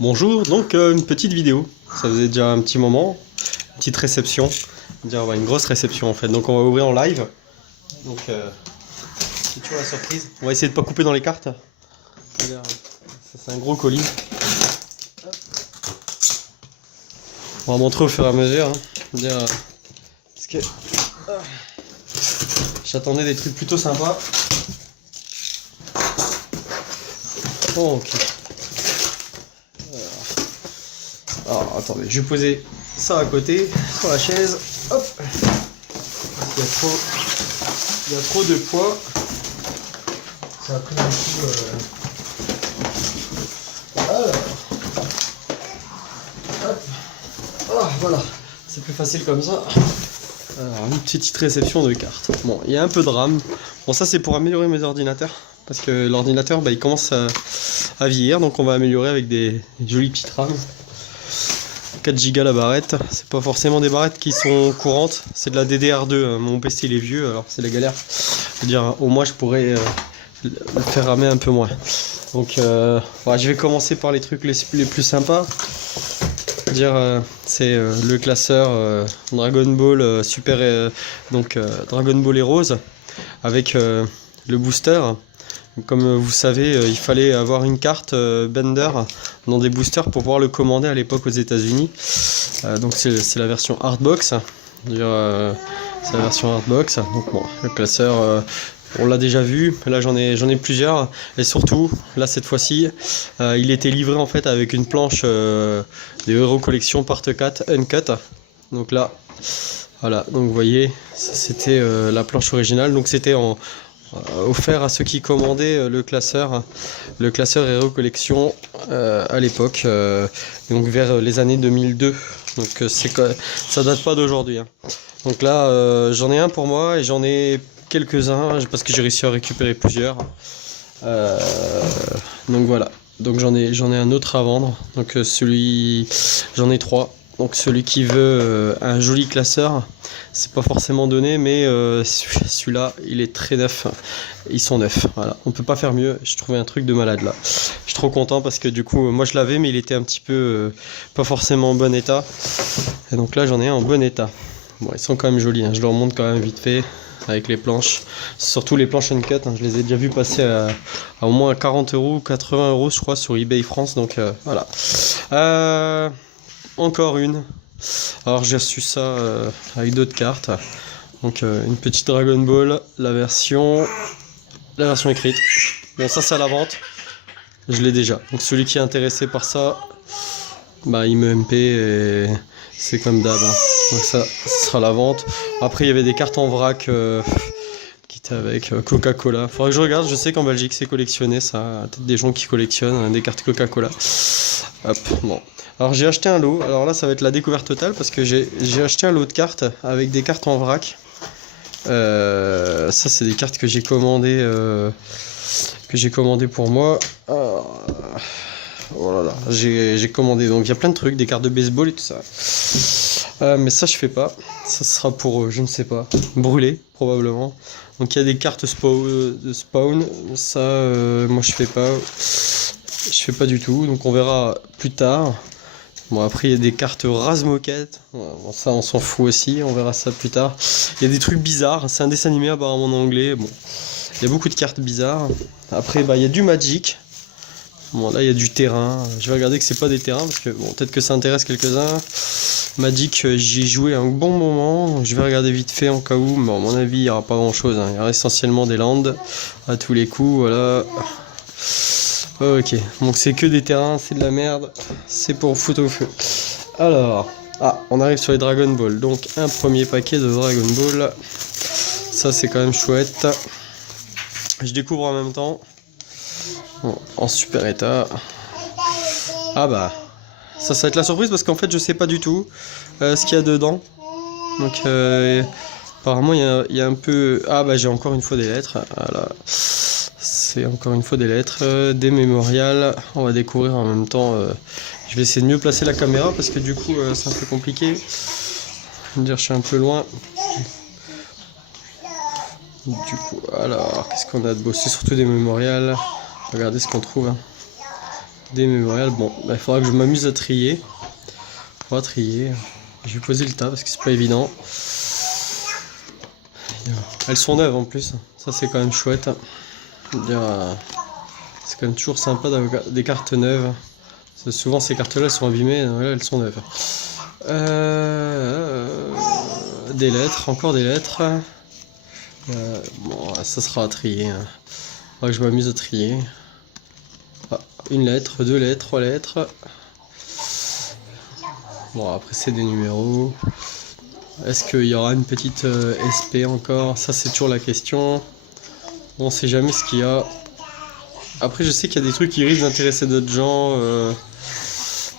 Bonjour, donc une petpetite vidéo, ça faisait déjà un petit moment, une petite réception, dire ouais, une grosse réception en fait, donc on va ouvrir en live, donc c'est toujours la surprise, on va essayer de pas couper dans les cartes, ça c'est un gros colis, on va montrer au fur et à mesure, dire, parce que j'attendais des trucs plutôt sympas, oh, ok. Alors attendez, je vais poser ça à côté, sur la chaise. Hop. Il y a trop de poids. Ça a pris un coup. Alors. Hop. Oh, voilà. C'est plus facile comme ça. Alors, une petite réception de cartes. Bon, il y a un peu de RAM. Bon, ça c'est pour améliorer mes ordinateurs. Parce que l'ordinateur, bah, il commence à vieillir. Donc on va améliorer avec des jolies petites RAM. 4 Go la barrette, c'est pas forcément des barrettes qui sont courantes, c'est de la DDR2, mon PC il est vieux alors c'est la galère, je veux dire au moins je pourrais le faire ramer un peu moins. Donc voilà, je vais commencer par les trucs les plus sympas, dire c'est le classeur Dragon Ball Super, donc Dragon Ball Heroes avec le booster. Comme vous savez, il fallait avoir une carte Bender dans des boosters pour pouvoir le commander à l'époque aux États-Unis. Donc c'est la version Hardbox. C'est la version Hardbox. Donc bon, le classeur, on l'a déjà vu. Là j'en ai plusieurs. Et surtout, là cette fois-ci, il était livré en fait avec une planche des Euro Collection Part 4 Uncut. Donc là, voilà. Donc vous voyez, c'était la planche originale. Donc c'était offert à ceux qui commandaient le classeur Hero Collection à l'époque, donc vers les années 2002. Donc ça date pas d'aujourd'hui. Hein. Donc là, j'en ai un pour moi et j'en ai quelques-uns parce que j'ai réussi à récupérer plusieurs. Donc voilà. Donc j'en ai un autre à vendre. Donc j'en ai trois. Donc celui qui veut un joli classeur, c'est pas forcément donné, mais celui-là, il est très neuf. Ils sont neufs, voilà. On peut pas faire mieux. J'ai trouvé un truc de malade là. Je suis trop content parce que du coup, moi je l'avais, mais il était un petit peu pas forcément en bon état. Et donc là, j'en ai un en bon état. Bon, ils sont quand même jolis. Hein. Je leur montre quand même vite fait avec les planches. Surtout les planches uncut. Hein. Je les ai déjà vu passer à au moins 40 euros, 80 euros, je crois, sur eBay France. Donc voilà. Encore une. Alors j'ai reçu ça avec d'autres cartes. Donc une petite Dragon Ball, la version écrite. Bon ça c'est à la vente. Je l'ai déjà. Donc celui qui est intéressé par ça, bah il me MP et c'est comme d'hab. Hein. Donc ça sera à la vente. Après il y avait des cartes en vrac qui étaient avec Coca-Cola. Faudrait que je regarde, je sais qu'en Belgique c'est collectionné ça. Peut-être des gens qui collectionnent des cartes Coca-Cola. Hop, bon. Alors j'ai acheté un lot, alors là ça va être la découverte totale parce que j'ai acheté un lot de cartes avec des cartes en vrac. Ça c'est des cartes que j'ai commandées pour moi. Oh là là, j'ai commandé, donc il y a plein de trucs, des cartes de baseball et tout ça. Mais ça je fais pas, ça sera pour, je ne sais pas, brûler probablement. Donc il y a des cartes de spawn, ça moi je fais pas du tout, donc on verra plus tard. Bon après il y a des cartes Razmoket, bon, ça on s'en fout aussi, on verra ça plus tard. Il y a des trucs bizarres, c'est un dessin animé apparemment en anglais, bon. Il y a beaucoup de cartes bizarres. Après bah il y a du Magic. Bon là il y a du terrain, je vais regarder que c'est pas des terrains parce que bon peut-être que ça intéresse quelques-uns. Magic j'y ai joué un bon moment, je vais regarder vite fait en cas où, mais à mon avis il n'y aura pas grand chose, hein. Il y aura essentiellement des landes à tous les coups, voilà. Ok, donc c'est que des terrains, c'est de la merde, c'est pour foutre au feu. Alors, on arrive sur les Dragon Ball, donc un premier paquet de Dragon Ball, ça c'est quand même chouette. Je découvre en même temps, bon, en super état. Ah bah, ça va être la surprise parce qu'en fait je sais pas du tout ce qu'il y a dedans. Donc apparemment il y a un peu... Ah bah j'ai encore une fois des lettres, voilà. C'est encore une fois des lettres, des mémorials. On va découvrir en même temps. Je vais essayer de mieux placer la caméra parce que du coup c'est un peu compliqué. Je veux dire, je suis un peu loin. Du coup, alors qu'est-ce qu'on a de beau? C'est surtout des mémorials. Regardez ce qu'on trouve. Hein. Des mémorials. Bon, il faudra que je m'amuse à trier. On va trier. Je vais poser le tas parce que c'est pas évident. Elles sont neuves en plus. Ça, c'est quand même chouette. C'est quand même toujours sympa d'avoir des cartes neuves. Parce que souvent, ces cartes-là sont abîmées. Là, elles sont neuves. Des lettres. Encore des lettres. Bon, ça sera à trier. Faudra que je m'amuse à trier. Ah, une lettre, deux lettres, trois lettres. Bon, après c'est des numéros. Est-ce qu'il y aura une petite SP encore? Ça c'est toujours la question. On sait jamais ce qu'il y a. Après je sais qu'il y a des trucs qui risquent d'intéresser d'autres gens.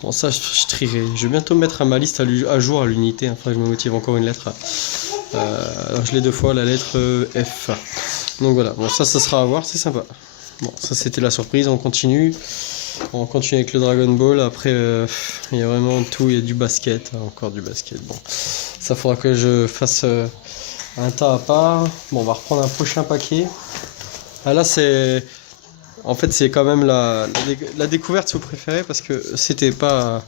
Bon ça je trierai. Je vais bientôt mettre à ma liste à jour à l'unité. Enfin je me motive encore une lettre. Alors je l'ai deux fois, la lettre F. Donc voilà, bon ça sera à voir, c'est sympa. Bon ça c'était la surprise, on continue. On continue avec le Dragon Ball, après il y a vraiment tout, il y a du basket, encore du basket. Bon, ça faudra que je fasse un tas à part. Bon, on va reprendre un prochain paquet. Ah là c'est... En fait c'est quand même la découverte si vous préférez, parce que c'était pas...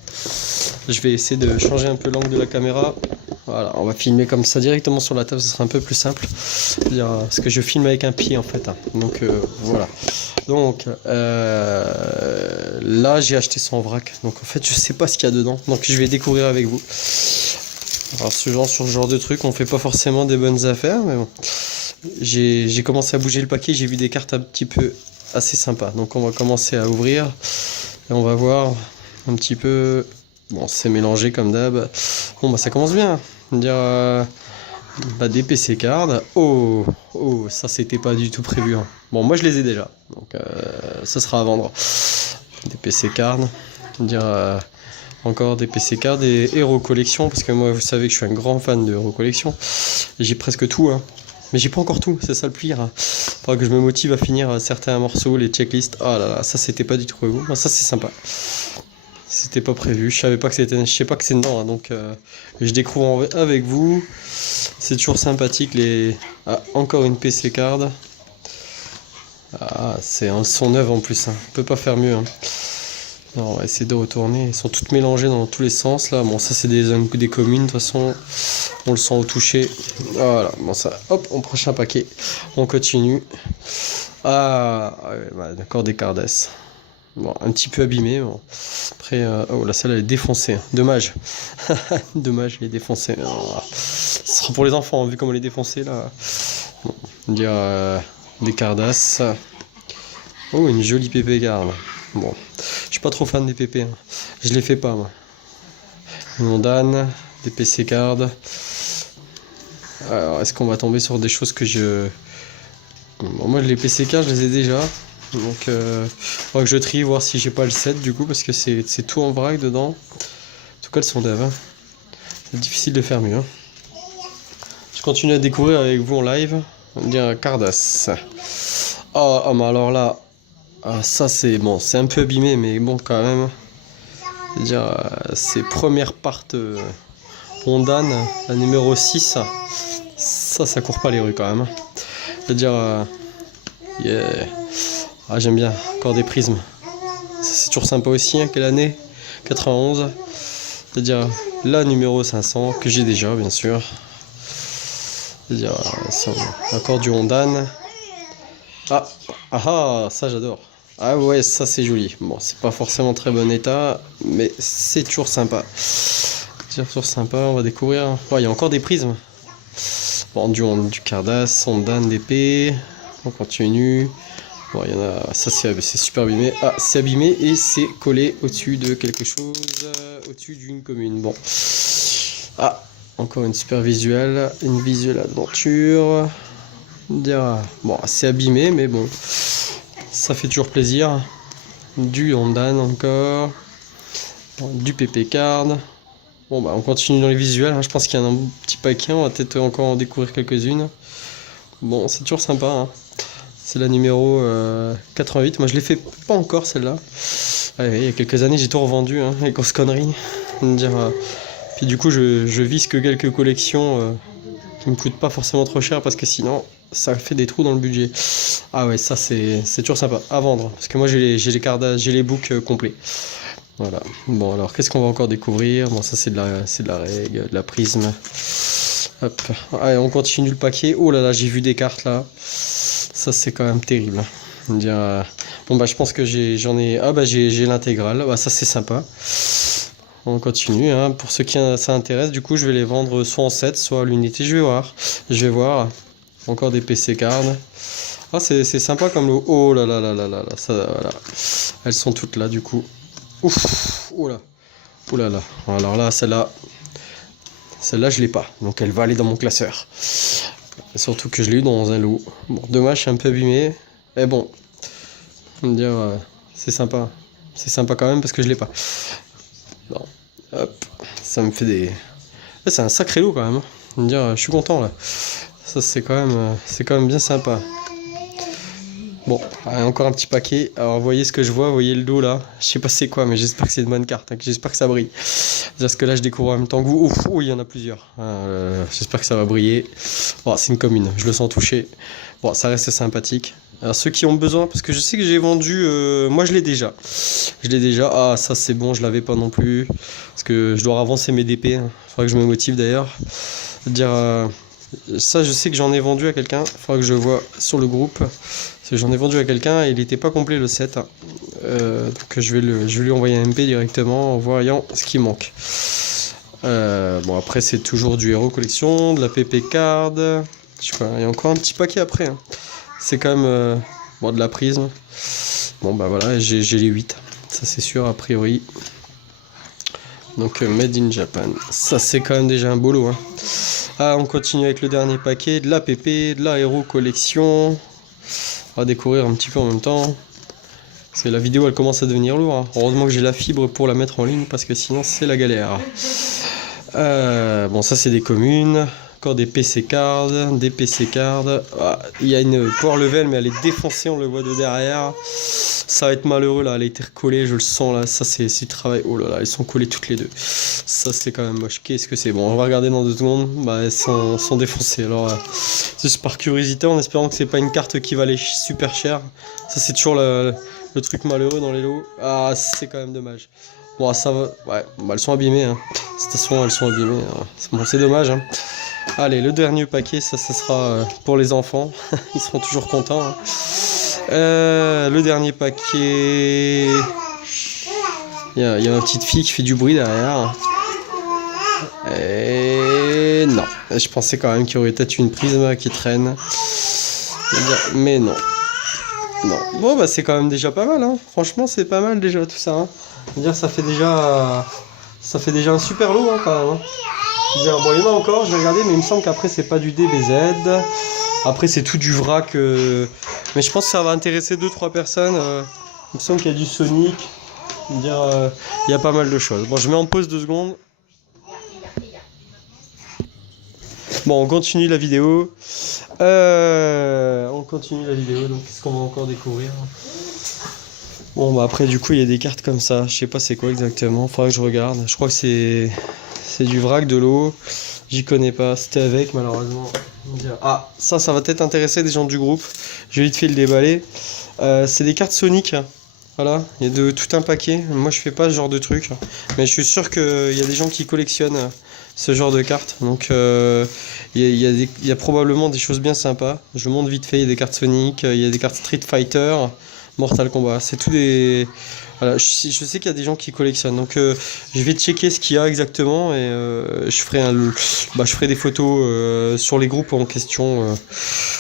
Je vais essayer de changer un peu l'angle de la caméra. Voilà, on va filmer comme ça directement sur la table, ce sera un peu plus simple. Parce que je filme avec un pied en fait. Donc voilà. Donc là j'ai acheté son vrac. Donc en fait je sais pas ce qu'il y a dedans. Donc je vais découvrir avec vous. Alors sur ce genre de truc on fait pas forcément des bonnes affaires. Mais bon. J'ai commencé à bouger le paquet, j'ai vu des cartes un petit peu assez sympas. Donc on va commencer à ouvrir. Et on va voir un petit peu... Bon c'est mélangé comme d'hab. Bon bah ça commence bien. Des PC cards. Oh, ça c'était pas du tout prévu. Hein. Bon, moi je les ai déjà, donc ça sera à vendre. Des PC cards. Encore des PC cards et Hero Collection, parce que moi vous savez que je suis un grand fan de Hero Collection. J'ai presque tout, hein. Mais j'ai pas encore tout, c'est ça le pire. Hein. Faudra que je me motive à finir certains morceaux, les checklists. Oh là là, ça c'était pas du tout prévu. Bon, ça c'est sympa. C'était pas prévu, je savais pas que c'était, je sais pas que c'est dedans, hein, donc je découvre avec vous. C'est toujours sympathique les. Ah, encore une PC card. Ah, elles sont neuves en plus, hein. On peut pas faire mieux. Hein. Alors, on va essayer de retourner. Elles sont toutes mélangées dans tous les sens là. Bon, ça c'est des communes de toute façon. On le sent au toucher. Voilà. Bon ça. Hop, on prochain paquet. On continue. Ah, ouais, bah, d'accord des cards. Bon, un petit peu abîmé. Bon. Après, oh la salle elle est défoncée. Dommage. Dommage, elle est défoncée. Alors, ce sera pour les enfants, vu comme elle est défoncée là. Bon, des cardas. Oh, une jolie pépé garde. Bon, je suis pas trop fan des pépés. Hein. Je les fais pas moi. Mondan, des PC cards. Alors, est-ce qu'on va tomber sur des choses que je... Bon, moi les PC cards je les ai déjà. Donc faudra que je trie, voir si j'ai pas le set du coup, parce que c'est tout en vrac dedans. En tout cas elles sont dev. Hein. C'est difficile de faire mieux. Hein. Je continue à découvrir avec vous en live. On va dire Cardass. Oh, mais alors là, ça c'est bon, c'est un peu abîmé, mais bon quand même. C'est-à-dire ces premières parts Ondan, la numéro 6. Ça court pas les rues quand même. C'est-à-dire yeah. Ah j'aime bien, encore des prismes. C'est toujours sympa aussi, hein. Quelle année? 91. C'est-à-dire la numéro 500, que j'ai déjà bien sûr. C'est-à-dire encore du Ondan. Ça j'adore. Ah ouais, ça c'est joli. Bon, c'est pas forcément très bon état, mais c'est toujours sympa. C'est toujours sympa, on va découvrir. Ouais, il y a encore des prismes. Bon, du Cardass, Ondan d'épée. On continue. Bon, il y en a, ça c'est super abîmé. Ah, c'est abîmé et c'est collé au-dessus de quelque chose, au-dessus d'une commune. Bon. Ah, encore une super visuelle, une visuelle aventure. Bon, c'est abîmé, mais bon, ça fait toujours plaisir. Du Ondan encore, du PP card. Bon, bah, on continue dans les visuels. Hein. Je pense qu'il y en a un petit paquet. On va peut-être encore en découvrir quelques-unes. Bon, c'est toujours sympa. Hein. C'est la numéro 88. Moi, je l'ai fait pas encore celle-là. Il y a quelques années, j'ai tout revendu, hein, les grosses conneries. Puis du coup, je vise que quelques collections qui me coûte pas forcément trop cher parce que sinon ça fait des trous dans le budget. Ah ouais, ça c'est toujours sympa à vendre parce que moi j'ai les cartes, j'ai les books complets. Voilà. Bon alors qu'est-ce qu'on va encore découvrir? Bon ça c'est de la règle, de la prisme. Hop. Allez, on continue le paquet. Oh là là, j'ai vu des cartes là. Ça c'est quand même terrible. Bon bah je pense que j'en ai. Ah bah j'ai l'intégrale. Bah ça c'est sympa. On continue, hein. Pour ceux qui ça intéresse, du coup je vais les vendre soit en 7, soit à l'unité. Je vais voir. Encore des PC cards. Ah c'est sympa comme lot. Oh là là là là là là. Ça, voilà. Elles sont toutes là du coup. Ouf. Oh là. Oh là là. Alors là, celle-là je l'ai pas. Donc elle va aller dans mon classeur. Surtout que je l'ai eu dans un lot. Bon, dommage, je suis un peu abîmé. Mais bon. On va me dire, c'est sympa. C'est sympa quand même parce que je l'ai pas. Bon. Hop. Ça me fait des... C'est un sacré lot quand même. On va me dire, je suis content là. Ça c'est quand même bien sympa. Bon, allez, encore un petit paquet. Alors, vous voyez ce que je vois, vous voyez le dos là. Je sais pas c'est quoi, mais j'espère que c'est une bonne carte. Hein, j'espère que ça brille. Parce que là, je découvre en même temps que vous. Ouf, il y en a plusieurs. J'espère que ça va briller. Bon, c'est une commune, je le sens touché. Bon, ça reste sympathique. Alors, ceux qui ont besoin, parce que je sais que j'ai vendu. Moi, je l'ai déjà. Ah, ça, c'est bon, je l'avais pas non plus. Parce que je dois avancer mes DP. Hein. Faudra que je me motive d'ailleurs. Ça, je sais que j'en ai vendu à quelqu'un. Il faudra que je vois sur le groupe. Parce que j'en ai vendu à quelqu'un et il n'était pas complet le set. Donc je vais lui envoyer un MP directement en voyant ce qui manque. Bon, après, c'est toujours du héros collection, de la PP card. Je sais pas, il y a encore un petit paquet après. Hein. C'est quand même bon, de la prisme. Bon, bah voilà, j'ai les 8. Ça, c'est sûr, a priori. Donc, Made in Japan. Ça, c'est quand même déjà un beau lot. Hein. Ah, on continue avec le dernier paquet, de la PP, de la Hero Collection. On va découvrir un petit peu en même temps. Parce que la vidéo, elle commence à devenir lourde. Hein. Heureusement que j'ai la fibre pour la mettre en ligne, parce que sinon, c'est la galère. Bon, ça, c'est des communes. Encore des PC cards, des PC cards. Ah, il y a une power level, mais elle est défoncée, on le voit de derrière. Ça va être malheureux là, elle a été recollée, je le sens là. Ça c'est du travail. Oh là là, elles sont collées toutes les deux. Ça c'est quand même moche. Qu'est-ce que c'est? Bon, on va regarder dans 2 secondes. Bah, elles sont défoncées. Alors, juste par curiosité, en espérant que c'est pas une carte qui valait super cher. Ça c'est toujours le truc malheureux dans les lots. Ah, c'est quand même dommage. Bon, ça va. Ouais, bah, elles sont abîmées. Hein. De toute façon, elles sont abîmées. Hein. Bon, c'est dommage. Hein. Allez, le dernier paquet, ça sera pour les enfants. Ils seront toujours contents. Hein. Le dernier paquet. Il y a ma petite fille qui fait du bruit derrière. Et non. Je pensais quand même qu'il y aurait peut-être une prisme qui traîne. Mais non. Non. Bon, bah c'est quand même déjà pas mal. Hein. Franchement, c'est pas mal déjà tout ça. Hein. Ça fait déjà un super lot hein, quand même. Hein. Bon, il y en a encore, je vais regarder, mais il me semble qu'après c'est pas du DBZ. Après c'est tout du vrac. Mais je pense que ça va intéresser 2-3 personnes. Il me semble qu'il y a du Sonic. Il y a pas mal de choses. Bon, je mets en pause 2 secondes. Bon, on continue la vidéo. Donc qu'est-ce qu'on va encore découvrir? Bon, bah après du coup il y a des cartes comme ça. Je sais pas c'est quoi exactement. Faudra que je regarde. Je crois que c'est du vrac de l'eau. J'y connais pas. C'était avec malheureusement. Ah, ça va peut-être intéresser des gens du groupe. Je vais vite fait le déballer. C'est des cartes Sonic. Voilà, il y a tout un paquet. Moi je fais pas ce genre de truc. Mais je suis sûr qu'il y a des gens qui collectionnent ce genre de cartes. Donc il y a probablement des choses bien sympas. Je montre vite fait, il y a des cartes Sonic, il y a des cartes Street Fighter, Mortal Kombat. C'est tout des... Voilà, je sais qu'il y a des gens qui collectionnent, donc je vais checker ce qu'il y a exactement et je ferai des photos sur les groupes en question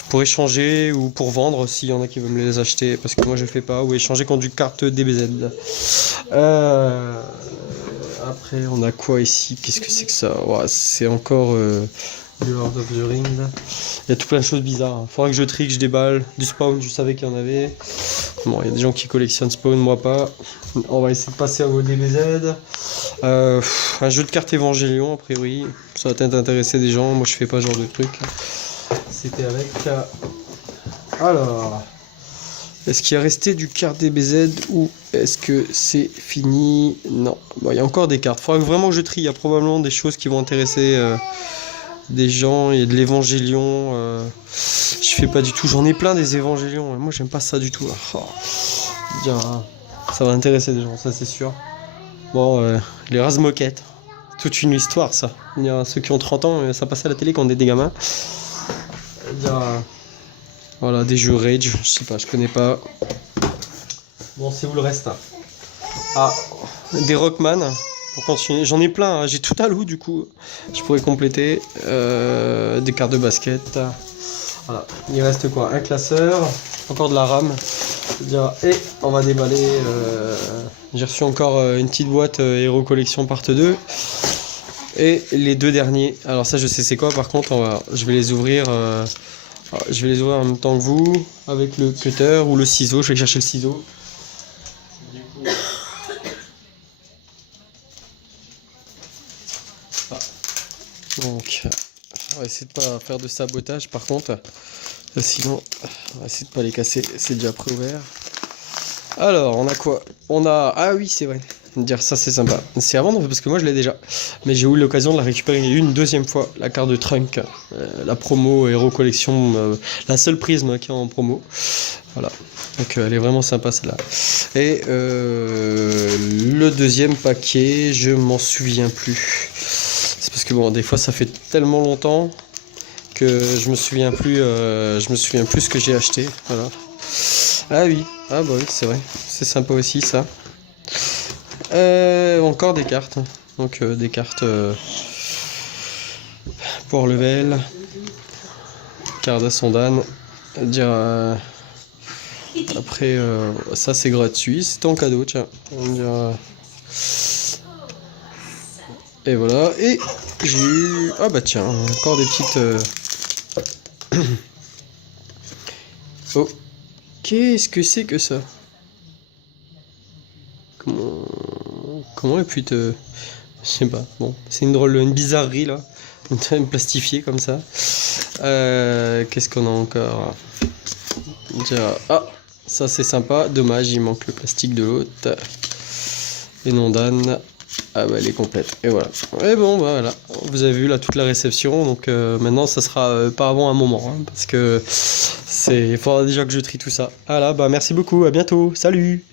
pour échanger ou pour vendre s'il y en a qui veulent me les acheter parce que moi je fais pas, ou échanger contre du carte DBZ. Après on a quoi ici? Qu'est-ce que c'est que ça? Ouais, c'est encore du Lord of the Rings. Il y a tout plein de choses bizarres. Faudra que je trie, que je déballe. Du Spawn, je savais qu'il y en avait. Bon, il y a des gens qui collectionnent Spawn, moi pas. On va essayer de passer au DBZ. Un jeu de cartes Évangélion, a priori. Ça va peut-être intéresser des gens. Moi, je fais pas ce genre de truc. C'était avec. Alors. Est-ce qu'il y a resté du carte DBZ ou est-ce que c'est fini? Non. Bon, il y a encore des cartes. Faudra vraiment que je trie. Il y a probablement des choses qui vont intéresser des gens, il y a de l'évangélion. Je fais pas du tout, j'en ai plein des évangélions. Moi j'aime pas ça du tout. Oh. Ça va intéresser des gens, ça c'est sûr. Bon, les races moquettes. Toute une histoire ça. Il y a ceux qui ont 30 ans, ça passe à la télé quand on est des gamins. Voilà, des jeux Rage, je sais pas, je connais pas. Bon, c'est où le reste? Ah, des Rockman, pour continuer. J'en ai plein, hein. J'ai tout à l'eau du coup. Je pourrais compléter. Des cartes de basket. Voilà, il reste quoi? Un classeur, encore de la RAM. Et on va déballer. J'ai reçu encore une petite boîte Hero Collection Part 2. Et les deux derniers. Alors ça je sais c'est quoi par contre, je vais les ouvrir. Je vais les ouvrir en même temps que vous, avec le cutter ou le ciseau. Je vais chercher le ciseau. Du coup... Donc, on va essayer de pas faire de sabotage par contre. Sinon, on va essayer de pas les casser. C'est déjà préouvert. Alors, on a quoi? On a... Ah oui, c'est vrai. Dire ça, c'est sympa. C'est à vendre parce que moi, je l'ai déjà. Mais j'ai eu l'occasion de la récupérer une deuxième fois. La carte de Trunk. La promo Hero Collection. La seule prisme qui est en promo. Voilà. Donc, elle est vraiment sympa, celle-là. Et le deuxième paquet, je m'en souviens plus. C'est parce que, bon, des fois, ça fait tellement longtemps que je me souviens plus ce que j'ai acheté. Voilà. Ah oui, ah bah oui, c'est vrai, c'est sympa aussi ça. Encore des cartes, donc des cartes pour level, carte à son d'âne. Dire après ça c'est gratuit, c'est en cadeau, tiens. Et voilà, et j'ai eu ah bah tiens encore des petites oh. Qu'est-ce que c'est que ça? Comment elle pu te... Je sais pas. Bon, c'est une bizarrerie là. Une plastifiée comme ça. Qu'est-ce qu'on a encore? Ah, ça c'est sympa. Dommage, il manque le plastique de l'autre. Et non d'âne. Ah bah elle est complète. Et voilà. Et bon bah voilà. Vous avez vu là toute la réception. Donc maintenant ça sera pas avant un moment. Hein, parce que il faudra déjà que je trie tout ça. Ah là, bah merci beaucoup. À bientôt. Salut!